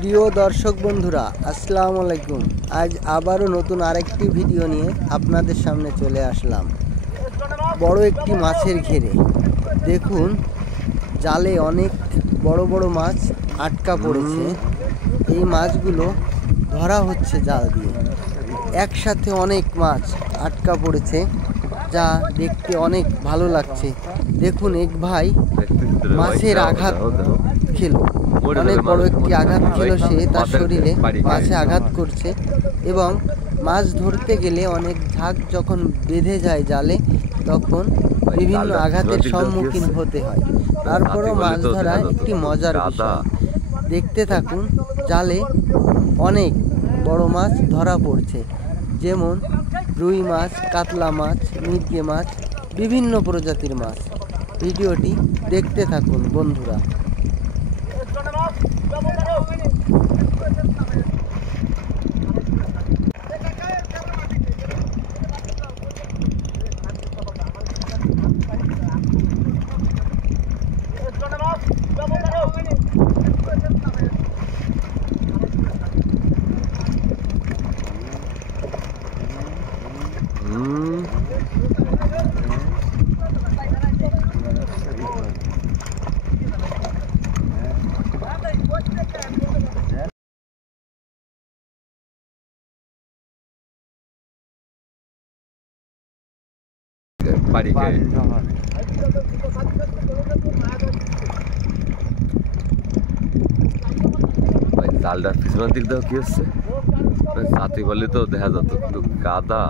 প্রিয় দর্শক বন্ধুরা, আসসালামু আলাইকুম। আজ আবারও নতুন আরেকটি ভিডিও নিয়ে আপনাদের সামনে চলে আসলাম। বড় একটি মাছের ঘেরে দেখুন, জালে অনেক বড় বড় মাছ আটকা পড়েছে। এই মাছগুলো ধরা হচ্ছে জাল দিয়ে। একসাথে অনেক মাছ আটকা পড়েছে, যা দেখতে অনেক ভালো লাগছে। দেখুন, এক ভাই মাছের আঘাত খেলো, অনেক বড় একটি আঘাত খেলো। সে তার শরীরে মাছে আঘাত করছে এবং মাছ ধরতে গেলে অনেক ঝাঁক যখন বেঁধে যায় জালে, তখন বিভিন্ন আঘাতের সম্মুখীন হতে হয়। তারপরও মাছ ধরা একটি মজার বিষয়। দেখতে থাকুন, জালে অনেক বড় মাছ ধরা পড়ছে, যেমন রুই মাছ, কাতলা মাছ, মিরগে মাছ, বিভিন্ন প্রজাতির মাছ। ভিডিওটি দেখতে থাকুন বন্ধুরা। জালটার পিছনের দিক দেওয়া কি হচ্ছে, ছাতি বললে তো দেখা যেত, কিন্তু কাদা